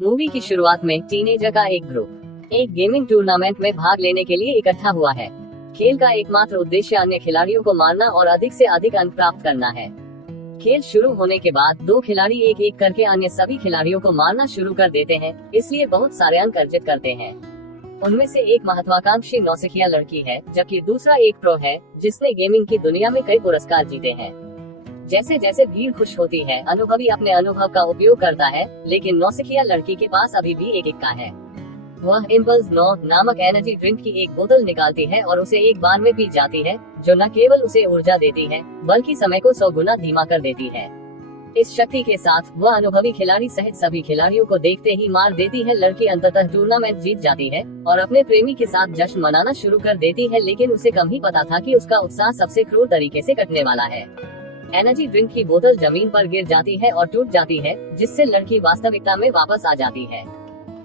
Movie की शुरुआत में टीनेजर का एक ग्रुप एक गेमिंग टूर्नामेंट में भाग लेने के लिए इकट्ठा हुआ है। खेल का एकमात्र उद्देश्य अन्य खिलाड़ियों को मारना और अधिक से अधिक अंक प्राप्त करना है। खेल शुरू होने के बाद दो खिलाड़ी एक एक करके अन्य सभी खिलाड़ियों को मारना शुरू कर देते हैं, इसलिए बहुत सारे अंक अर्जित करते हैं। उनमें से एक महत्वाकांक्षी नौसिखिया लड़की है, जबकि दूसरा एक प्रो है जिसने गेमिंग की दुनिया में कई पुरस्कार जीते हैं। जैसे जैसे भीड़ खुश होती है, अनुभवी अपने अनुभव का उपयोग करता है, लेकिन नौसिखिया लड़की के पास अभी भी एक इक्का है। वह इम्पल्स 9 नामक एनर्जी ड्रिंक की एक बोतल निकालती है और उसे एक बार में पी जाती है, जो न केवल उसे ऊर्जा देती है बल्कि समय को 100 गुना धीमा कर देती है। इस शक्ति के साथ वह अनुभवी खिलाड़ी सहित सभी खिलाड़ियों को देखते ही मार देती है। लड़की अंततः टूर्नामेंट जीत जाती है और अपने प्रेमी के साथ जश्न मनाना शुरू कर देती है, लेकिन उसे कम ही पता था कि उसका उत्साह सबसे क्रूर तरीके से कटने वाला है। एनर्जी ड्रिंक की बोतल जमीन पर गिर जाती है और टूट जाती है, जिससे लड़की वास्तविकता में वापस आ जाती है।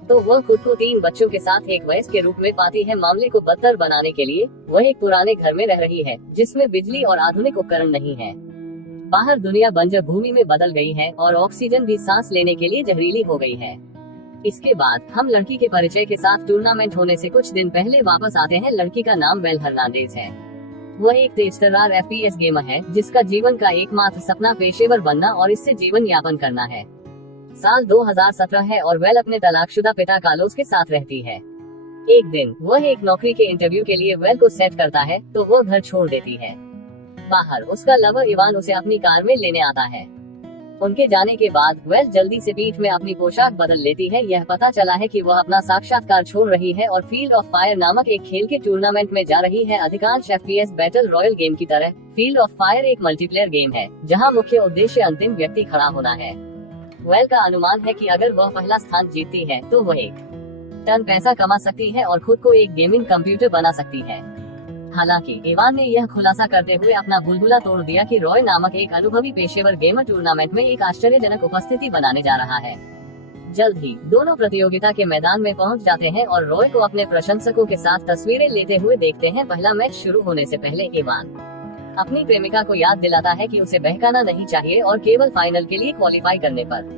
तो वह खुद को 3 बच्चों के साथ एक वयस्क के रूप में पाती है। मामले को बदतर बनाने के लिए वह एक पुराने घर में रह रही है, जिसमें बिजली और आधुनिक उपकरण नहीं है। बाहर दुनिया बंजर भूमि में बदल गई है और ऑक्सीजन भी सांस लेने के लिए जहरीली हो गई है। इसके बाद हम लड़की के परिचय के साथ टूर्नामेंट होने से कुछ दिन पहले वापस आते हैं। लड़की का नाम बेल हर्नांडेज है। वह एक तेजतर्रार FPS गेमर है, जिसका जीवन का एकमात्र सपना पेशेवर बनना और इससे जीवन यापन करना है। साल 2017 है और वेल अपने तलाकशुदा पिता कार्लोस के साथ रहती है। एक दिन वह एक नौकरी के इंटरव्यू के लिए वेल को सेट करता है, तो वह घर छोड़ देती है। बाहर उसका लवर इवान उसे अपनी कार में लेने आता है। उनके जाने के बाद वेल जल्दी से पीठ में अपनी पोशाक बदल लेती है। यह पता चला है कि वह अपना साक्षात्कार छोड़ रही है और फील्ड ऑफ फायर नामक एक खेल के टूर्नामेंट में जा रही है। अधिकांश FPS बैटल रॉयल गेम की तरह फील्ड ऑफ फायर एक मल्टीप्लेयर गेम है, जहां मुख्य उद्देश्य अंतिम व्यक्ति खड़ा होना है। वेल का अनुमान है कि अगर वह पहला स्थान जीतती है तो वह 1 टन पैसा कमा सकती है और खुद को एक गेमिंग कंप्यूटर बना सकती है। हालांकि इवान ने यह खुलासा करते हुए अपना बुलबुला तोड़ दिया कि रॉय नामक एक अनुभवी पेशेवर गेमर टूर्नामेंट में एक आश्चर्यजनक उपस्थिति बनाने जा रहा है। जल्द ही दोनों प्रतियोगिता के मैदान में पहुंच जाते हैं और रॉय को अपने प्रशंसकों के साथ तस्वीरें लेते हुए देखते हैं। पहला मैच शुरू होने से पहले इवान अपनी प्रेमिका को याद दिलाता है कि उसे बहकाना नहीं चाहिए और केवल फाइनल के लिए क्वालिफाई करने पर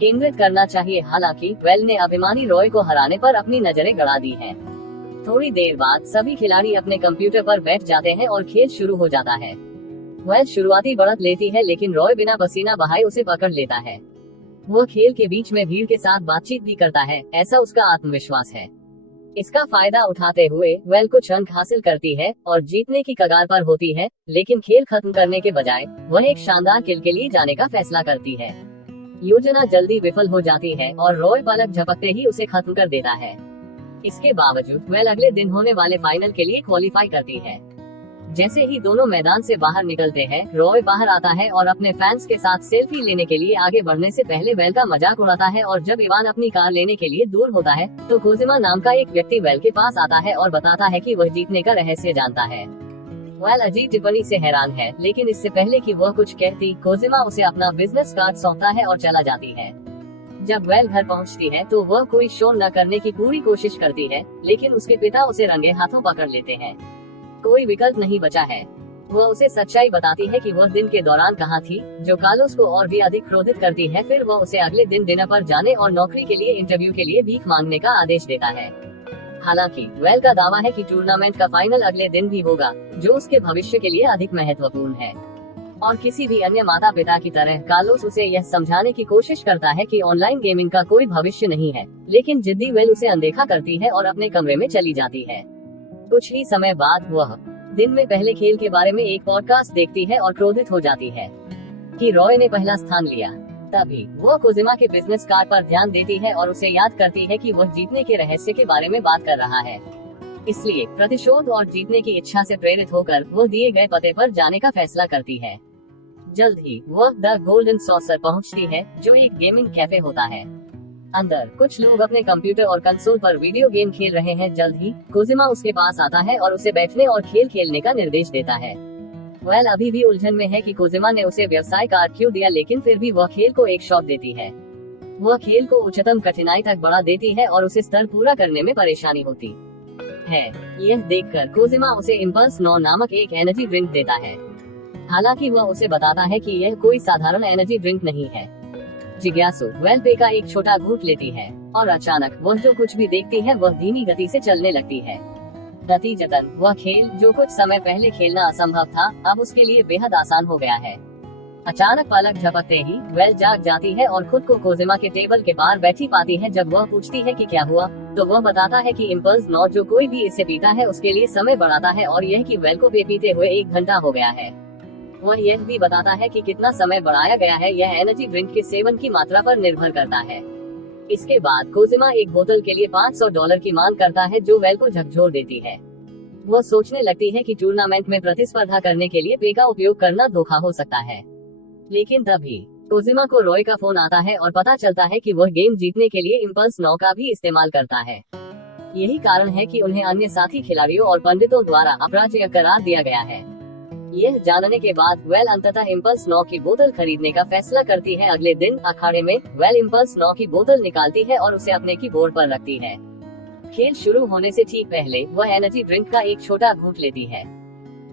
केंद्रित करना चाहिए। हालांकि वेल ने अभिमानी रॉय को हराने पर अपनी नजरें गड़ा दी हैं। थोड़ी देर बाद सभी खिलाड़ी अपने कंप्यूटर पर बैठ जाते हैं और खेल शुरू हो जाता है। वेल शुरुआती बढ़त लेती है, लेकिन रॉय बिना पसीना बहाए उसे पकड़ लेता है। वह खेल के बीच में भीड़ के साथ बातचीत भी करता है, ऐसा उसका आत्मविश्वास है। इसका फायदा उठाते हुए वेल कुछ अंक हासिल करती है और जीतने की कगार पर होती है, लेकिन खेल खत्म करने के बजाय वह एक शानदार किल के लिए जाने का फैसला करती है। योजना जल्दी विफल हो जाती है और रॉय पलक झपकते ही उसे खत्म कर देता है। इसके बावजूद वेल अगले दिन होने वाले फाइनल के लिए क्वालिफाई करती है। जैसे ही दोनों मैदान से बाहर निकलते हैं, रॉय बाहर आता है और अपने फैंस के साथ सेल्फी लेने के लिए आगे बढ़ने से पहले वेल का मजाक उड़ाता है। और जब इवान अपनी कार लेने के लिए दूर होता है, तो कोजिमा नाम का एक व्यक्ति वेल के पास आता है और बताता है कि वह जीतने का रहस्य जानता है। वेल अजीब टिप्पणी से हैरान है, लेकिन इससे पहले कि वह कुछ कहती, कोजिमा उसे अपना बिजनेस कार्ड सौंपता है और चला जाती है। जब वेल घर पहुंचती है तो वह कोई शोर न करने की पूरी कोशिश करती है, लेकिन उसके पिता उसे रंगे हाथों पकड़ लेते हैं। कोई विकल्प नहीं बचा है। वह उसे सच्चाई बताती है कि वह दिन के दौरान कहाँ थी, जो कार्लोस को और भी अधिक क्रोधित करती है। फिर वह उसे अगले दिन डिनर पर जाने और नौकरी के लिए इंटरव्यू के लिए भीख मांगने का आदेश देता है। हालांकि वेल का दावा है कि टूर्नामेंट का फाइनल अगले दिन भी होगा, जो उसके भविष्य के लिए अधिक महत्वपूर्ण है। और किसी भी अन्य माता पिता की तरह कार्लोस उसे यह समझाने की कोशिश करता है कि ऑनलाइन गेमिंग का कोई भविष्य नहीं है, लेकिन जिद्दी वेल उसे अनदेखा करती है और अपने कमरे में चली जाती है। कुछ ही समय बाद वह दिन में पहले खेल के बारे में एक पॉडकास्ट देखती है और क्रोधित हो जाती है कि रॉय ने पहला स्थान लिया। तभी वह कोजिमा के बिजनेस कार्ड पर ध्यान देती है और उसे याद करती है कि वह जीतने के रहस्य के बारे में बात कर रहा है। इसलिए प्रतिशोध और जीतने की इच्छा से प्रेरित होकर वह दिए गए पते पर जाने का फैसला करती है। जल्द ही वह द गोल्डन सॉसर पहुंचती है, जो एक गेमिंग कैफे होता है। अंदर कुछ लोग अपने कंप्यूटर और कंसोल पर वीडियो गेम खेल रहे हैं। जल्द ही कोजिमा उसके पास आता है और उसे बैठने और खेल खेलने का निर्देश देता है। वेल अभी भी उलझन में है कि कोजिमा ने उसे व्यवसाय कार्ड क्यों दिया, लेकिन फिर भी वह खेल को एक शॉट देती है। वह खेल को उच्चतम कठिनाई तक बढ़ा देती है और उसे स्तर पूरा करने में परेशानी होती है। यह देखकर कोजिमा उसे इम्पल्स 9 नामक एक एनर्जी ड्रिंक देता है। हालांकि वह उसे बताता है कि यह कोई साधारण एनर्जी ड्रिंक नहीं है। जिज्ञासु वेल पे का एक छोटा घूंट लेती है और अचानक वह जो कुछ भी देखती है वह धीमी गति से चलने लगती है। नतीजतन वह खेल जो कुछ समय पहले खेलना असंभव था, अब उसके लिए बेहद आसान हो गया है। अचानक पलक झपकते ही वेल जाग जाती है और खुद को कोजिमा के टेबल के पार बैठी पाती है। जब वह पूछती है कि क्या हुआ, तो वह बताता है कि इम्पल्स 9 जो कोई भी इसे पीता है उसके लिए समय बढ़ाता है और यह कि वेल को पीते हुए 1 घंटा हो गया है। वह यह भी बताता है कि कितना समय बढ़ाया गया है यह एनर्जी ड्रिंक के सेवन की मात्रा पर निर्भर करता है। इसके बाद कोजिमा एक बोतल के लिए $500 की मांग करता है जो वेल को झकझोर देती है। वह सोचने लगती है कि टूर्नामेंट में प्रतिस्पर्धा करने के लिए पे का उपयोग करना धोखा हो सकता है। लेकिन तभी कोजिमा को रॉय का फोन आता है और पता चलता है कि वह गेम जीतने के लिए इम्पल्स 9 का भी इस्तेमाल करता है। यही कारण है कि उन्हें अन्य साथी खिलाड़ियों और पंडितों द्वारा अपराजेय करार दिया गया है। यह जानने के बाद वेल अंततः इम्पल्स 9 की बोतल खरीदने का फैसला करती है। अगले दिन अखाड़े में वेल इम्पल्स 9 की बोतल निकालती है और उसे अपने कीबोर्ड पर रखती है। खेल शुरू होने से ठीक पहले वह एनर्जी ड्रिंक का एक छोटा घूंट लेती है।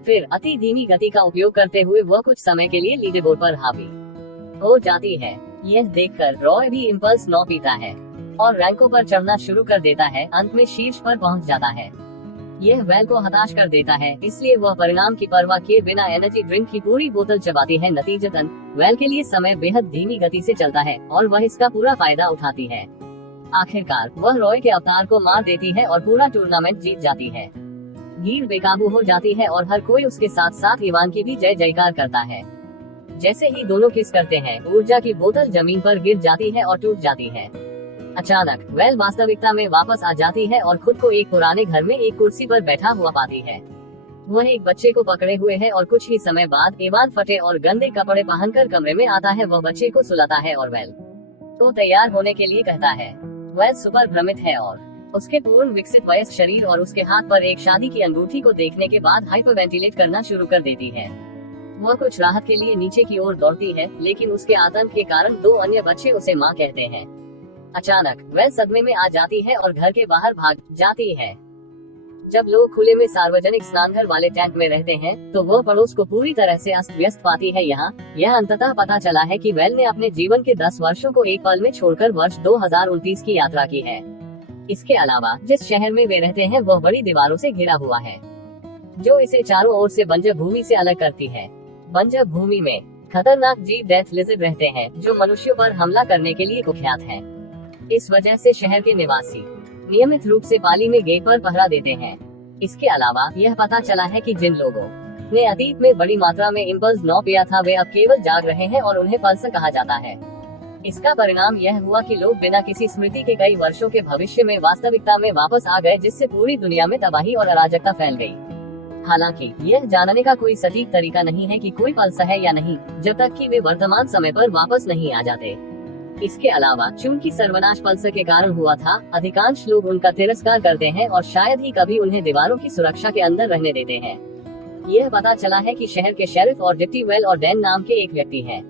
फिर अति धीमी गति का उपयोग करते हुए वह कुछ समय के लिए लीडरबोर्ड पर हावी हो जाती है। यह देखकर रॉय भी इम्पल्स 9 पीता है और रैंकों पर चढ़ना शुरू कर देता है। अंत में शीर्ष पर पहुंच जाता है। यह वेल को हताश कर देता है, इसलिए वह परिणाम की परवाह किए बिना एनर्जी ड्रिंक की पूरी बोतल चबाती है। नतीजतन वेल के लिए समय बेहद धीमी गति से चलता है और वह इसका पूरा फायदा उठाती है। आखिरकार वह रॉय के अवतार को मार देती है और पूरा टूर्नामेंट जीत जाती है। भीड़ बेकाबू हो जाती है और हर कोई उसके साथ साथ इवान की भी जय जयकार करता है। जैसे ही दोनों किस करते हैं, ऊर्जा की बोतल जमीन पर गिर जाती है और टूट जाती है। अचानक वेल वास्तविकता में वापस आ जाती है और खुद को एक पुराने घर में एक कुर्सी पर बैठा हुआ पाती है। वह एक बच्चे को पकड़े हुए है और कुछ ही समय बाद इवान फटे और गंदे कपड़े पहनकर कमरे में आता है। वह बच्चे को सुलाता है और वेल को तैयार होने के लिए कहता है। वेल सुपर भ्रमित है और उसके पूर्ण विकसित वयस्क शरीर और उसके हाथ पर एक शादी की अंगूठी को देखने के बाद हाइपरवेंटिलेट करना शुरू कर देती है। वह कुछ राहत के लिए नीचे की ओर दौड़ती है, लेकिन उसके आतंक के कारण 2 अन्य बच्चे उसे मां कहते हैं। अचानक वह सदमे में आ जाती है और घर के बाहर भाग जाती है। जब लोग खुले में सार्वजनिक स्नानघर वाले टैंक में रहते हैं, तो वह पड़ोस को पूरी तरह से अस्त व्यस्त पाती है। यहाँ यह अंततः पता चला है कि वेल ने अपने जीवन के 10 वर्षों को एक पल में छोड़कर वर्ष 2029 की यात्रा की है। इसके अलावा जिस शहर में वे रहते हैं वह बड़ी दीवारों से घिरा हुआ है, जो इसे चारों ओर से बंजर भूमि से अलग करती है। बंजर भूमि में खतरनाक जीव डेथ लिजर्ड रहते हैं, जो मनुष्यों पर हमला करने के लिए कुख्यात हैं। इस वजह से शहर के निवासी नियमित रूप से पाली में गेट पर पहरा देते हैं। इसके अलावा यह पता चला है कि जिन लोगों ने अतीत में बड़ी मात्रा में इम्पल्स 9 पिया था वे अब केवल जाग रहे हैं और उन्हें पल्स कहा जाता है। इसका परिणाम यह हुआ कि लोग बिना किसी स्मृति के कई वर्षों के भविष्य में वास्तविकता में वापस आ गए, जिससे पूरी दुनिया में तबाही और अराजकता फैल गई। हालांकि यह जानने का कोई सटीक तरीका नहीं है कि कोई पल्स है या नहीं, जब तक कि वे वर्तमान समय पर वापस नहीं आ जाते। इसके अलावा चूंकि सर्वनाश पल्स के कारण हुआ था, अधिकांश लोग उनका तिरस्कार करते हैं और शायद ही कभी उन्हें दीवारों की सुरक्षा के अंदर रहने देते हैं। यह पता चला है कि शहर के शेरिफ और डिप्टी वेल और डैन नाम के एक व्यक्ति हैं।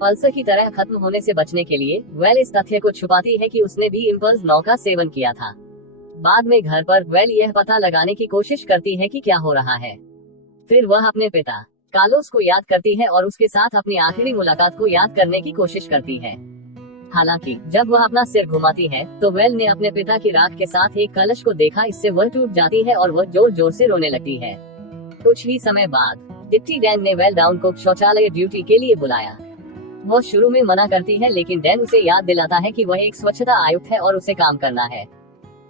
पल्स की तरह खत्म होने से बचने के लिए वेल इस तथ्य को छुपाती है कि उसने भी इम्पल्स 9 का सेवन किया था। बाद में घर पर वेल यह पता लगाने की कोशिश करती है कि क्या हो रहा है। फिर वह अपने पिता कार्लोस को याद करती है और उसके साथ अपनी आखिरी मुलाकात को याद करने की कोशिश करती है। हालांकि जब वह अपना सिर घुमाती है तो वेल ने अपने पिता की राख के साथ एक कलश को देखा। इससे वह टूट जाती है और वह जोर जोर से रोने लगती है। कुछ ही समय बाद डिप्टी डैन ने वेल डाउन को शौचालय ड्यूटी के लिए बुलाया। वह शुरू में मना करती है, लेकिन डैन उसे याद दिलाता है कि वह एक स्वच्छता आयुक्त है और उसे काम करना है।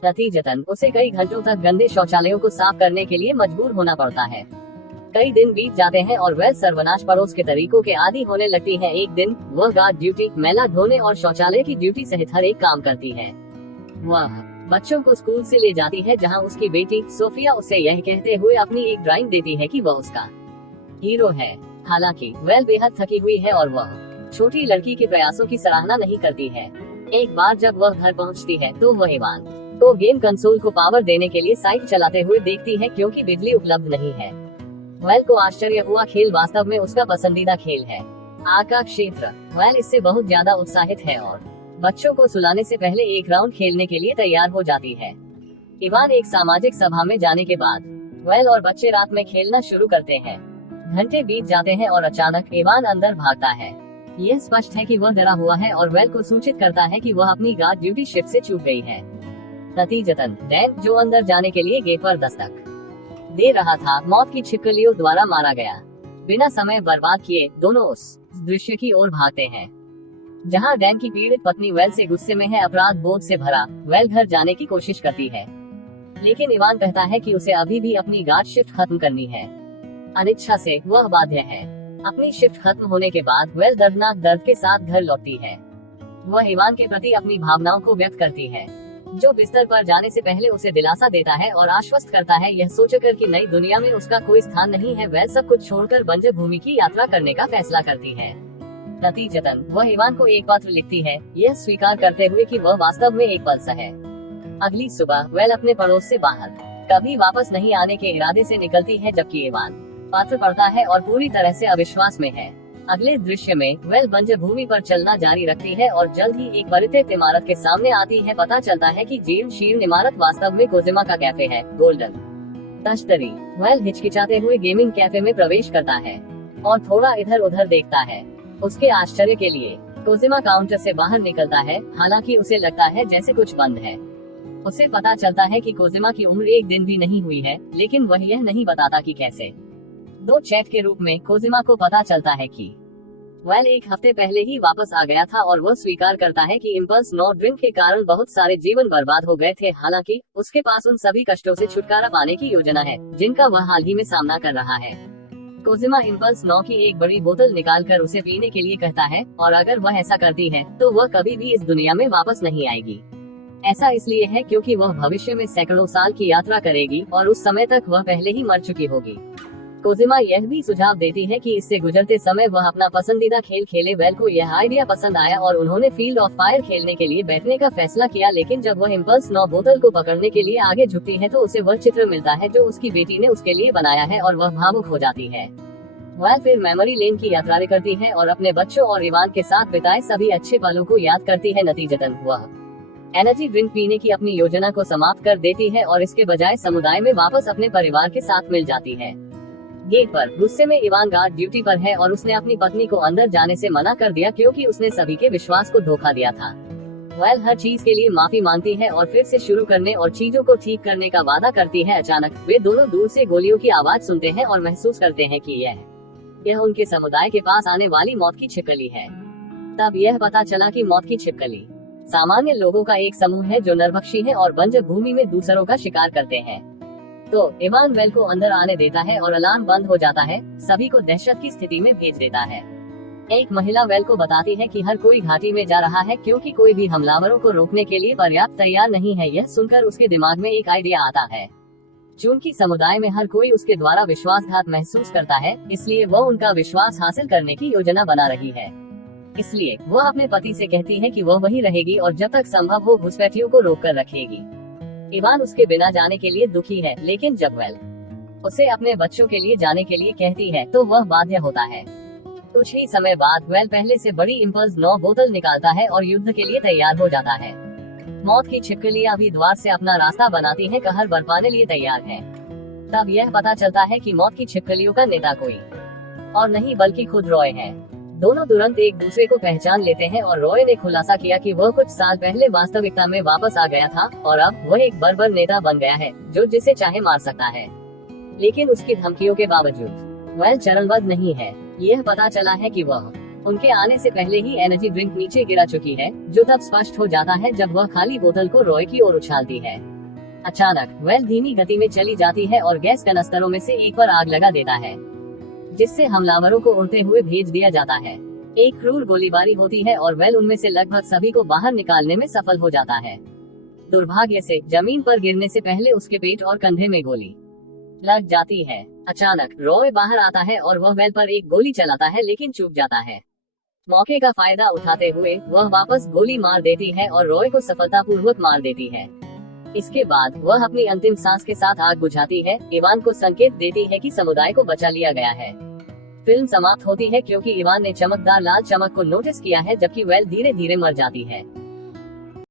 नतीजतन उसे कई घंटों तक गंदे शौचालयों को साफ करने के लिए मजबूर होना पड़ता है। कई दिन बीत जाते हैं और वेल सर्वनाश पड़ोस के तरीकों के आदी होने लगती है। एक दिन वह गार्ड ड्यूटी, मैला धोने और शौचालय की ड्यूटी सहित हर एक काम करती है। वह बच्चों को स्कूल से ले जाती है, जहां उसकी बेटी सोफिया उसे यह कहते हुए अपनी एक ड्राइंग देती है कि वह उसका हीरो है। हालांकि वेल बेहद थकी हुई है और वह छोटी लड़की के प्रयासों की सराहना नहीं करती है। एक बार जब वह घर पहुंचती है तो वह इवान को गेम कंसोल को पावर देने के लिए साइकिल चलाते हुए देखती है, क्योंकि बिजली उपलब्ध नहीं है। वेल को आश्चर्य हुआ, खेल वास्तव में उसका पसंदीदा खेल है। आग का क्षेत्र। वेल इससे बहुत ज्यादा उत्साहित है और बच्चों को सुलाने से पहले एक राउंड खेलने के लिए तैयार हो जाती है। इवान एक सामाजिक सभा में जाने के बाद वेल और बच्चे रात में खेलना शुरू करते हैं। घंटे बीत जाते हैं और अचानक इवान अंदर भागता है। यह स्पष्ट है कि वह डरा हुआ है और वेल को सूचित करता है कि वह अपनी गार्ड ड्यूटी शिफ्ट से चूक गई है। नतीजतन डैन, जो अंदर जाने के लिए गेट पर दस्तक दे रहा था, मौत की छिपकलियों द्वारा मारा गया। बिना समय बर्बाद किए दोनों उस दृश्य की ओर भागते हैं जहां डैन की पीड़ित पत्नी वेल से गुस्से में है। अपराध बोध से भरा वेल घर जाने की कोशिश करती है, लेकिन इवान कहता है कि उसे अभी भी अपनी गार्ड शिफ्ट खत्म करनी है। अनिच्छा से वह बाध्य है। अपनी शिफ्ट खत्म होने के बाद वेल दर्दनाक दर्द के साथ घर लौटती है। वह इवान के प्रति अपनी भावनाओं को व्यक्त करती है, जो बिस्तर पर जाने से पहले उसे दिलासा देता है और आश्वस्त करता है, यह सोचकर कि नई दुनिया में उसका कोई स्थान नहीं है। वेल सब कुछ छोड़कर बंजर भूमि की यात्रा करने का फैसला करती है। नतीजतन वह इवान को एक पत्र लिखती है, यह स्वीकार करते हुए कि वह वास्तव में एक पल्स है। अगली सुबह वेल अपने पड़ोस से बाहर कभी वापस नहीं आने के इरादे से निकलती है, जबकि इवान पत्र पढ़ता है और पूरी तरह से अविश्वास में है। अगले दृश्य में वेल बंजर भूमि पर चलना जारी रखती है और जल्द ही एक परित्यक्त इमारत के सामने आती है। पता चलता है कि जीर्ण शीर्ण इमारत वास्तव में कोजिमा का कैफे है, गोल्डन तश्तरी। वेल हिचकिचाते हुए गेमिंग कैफे में प्रवेश करता है और थोड़ा इधर उधर देखता है। उसके आश्चर्य के लिए कोजिमा काउंटर से बाहर निकलता है, हालांकि उसे लगता है जैसे कुछ बंद है। उसे पता चलता है कि कोजिमा की उम्र एक दिन भी नहीं हुई है, लेकिन वह यह नहीं बताता कि कैसे। दो चैट के रूप में कोजिमा को पता चलता है कि वेल एक हफ्ते पहले ही वापस आ गया था और वह स्वीकार करता है कि इम्पल्स नो ड्रिंक के कारण बहुत सारे जीवन बर्बाद हो गए थे। हालांकि उसके पास उन सभी कष्टों से छुटकारा पाने की योजना है जिनका वह हाल ही में सामना कर रहा है। कोजिमा इम्पल्स नो की एक बड़ी बोतल निकालकर उसे पीने के लिए कहता है, और अगर वह ऐसा करती है तो वह कभी भी इस दुनिया में वापस नहीं आएगी। ऐसा इसलिए है क्योंकि वह भविष्य में सैकड़ों साल की यात्रा करेगी और उस समय तक वह पहले ही मर चुकी होगी। कोजिमा यह भी सुझाव देती है कि इससे गुजरते समय वह अपना पसंदीदा खेल खेले। वेल को यह आइडिया पसंद आया और उन्होंने फील्ड ऑफ फायर खेलने के लिए बैठने का फैसला किया, लेकिन जब वह इम्पल्स 9 बोतल को पकड़ने के लिए आगे झुकती है तो उसे वह चित्र मिलता है जो उसकी बेटी ने उसके लिए बनाया है और वह भावुक हो जाती है। वह फिर मेमोरी लेन की यात्रा करती है और अपने बच्चों और इवान के साथ बिताए सभी अच्छे पलों को याद करती है। नतीजतन वह एनर्जी ड्रिंक पीने की अपनी योजना को समाप्त कर देती है और इसके बजाय समुदाय में वापस अपने परिवार के साथ मिल जाती है। गेट पर गुस्से में इवान गार्ड ड्यूटी पर है और उसने अपनी पत्नी को अंदर जाने से मना कर दिया क्योंकि उसने सभी के विश्वास को धोखा दिया था। वेल हर चीज के लिए माफी मांगती है और फिर से शुरू करने और चीजों को ठीक करने का वादा करती है। अचानक वे दोनों दूर से गोलियों की आवाज सुनते हैं और महसूस करते हैं कि यह उनके समुदाय के पास आने वाली मौत की छिपकली है। तब यह पता चला कि मौत की छिपकली सामान्य लोगों का एक समूह है जो नरभक्षी है और बंजर भूमि में दूसरों का शिकार करते हैं। तो इवान वेल को अंदर आने देता है और अलार्म बंद हो जाता है, सभी को दहशत की स्थिति में भेज देता है। एक महिला वेल को बताती है कि हर कोई घाटी में जा रहा है क्योंकि कोई भी हमलावरों को रोकने के लिए पर्याप्त तैयार नहीं है। यह सुनकर उसके दिमाग में एक आइडिया आता है। चूंकि समुदाय में हर कोई उसके द्वारा विश्वासघात महसूस करता है, इसलिए वह उनका विश्वास हासिल करने की योजना बना रही है। इसलिए वह अपने पति से कहती है कि वह वहीं रहेगी और जब तक संभव हो घुसपैठियों को रोक कर रखेगी। इवान उसके बिना जाने के लिए दुखी है, लेकिन जब वेल उसे अपने बच्चों के लिए जाने के लिए कहती है तो वह बाध्य होता है। कुछ ही समय बाद वेल पहले से बड़ी इम्पल्स 9 बोतल निकालता है और युद्ध के लिए तैयार हो जाता है। मौत की छिपकलियां भी द्वार से अपना रास्ता बनाती हैं, कहर बरपाने लिए तैयार है। तब यह पता चलता है कि मौत की छिपकलियों का नेता कोई और नहीं बल्कि खुद रॉय है। दोनों तुरंत एक दूसरे को पहचान लेते हैं और रॉय ने खुलासा किया कि वह कुछ साल पहले वास्तविकता में वापस आ गया था और अब वह एक बर्बर नेता बन गया है जो जिसे चाहे मार सकता है। लेकिन उसकी धमकियों के बावजूद वेल चरणबद्ध नहीं है। यह पता चला है कि वह उनके आने से पहले ही एनर्जी ड्रिंक नीचे गिरा चुकी है, जो तब स्पष्ट हो जाता है जब वह खाली बोतल को रॉय की ओर उछालती है। अचानक वेल धीमी गति में चली जाती है और गैस कनस्तरों में से एक पर आग लगा देता है, जिससे हमलावरों को उड़ते हुए भेज दिया जाता है। एक क्रूर गोलीबारी होती है और वेल उनमें से लगभग सभी को बाहर निकालने में सफल हो जाता है। दुर्भाग्य से जमीन पर गिरने से पहले उसके पेट और कंधे में गोली लग जाती है। अचानक रॉय बाहर आता है और वह वेल पर एक गोली चलाता है, लेकिन चूक जाता है। मौके का फायदा उठाते हुए वह वापस गोली मार देती है और रॉय को सफलतापूर्वक मार देती है। इसके बाद वह अपनी अंतिम सांस के साथ आग बुझाती है, इवान को संकेत देती है कि समुदाय को बचा लिया गया है। फिल्म समाप्त होती है क्योंकि इवान ने चमकदार लाल चमक को नोटिस किया है, जबकि वेल धीरे धीरे मर जाती है।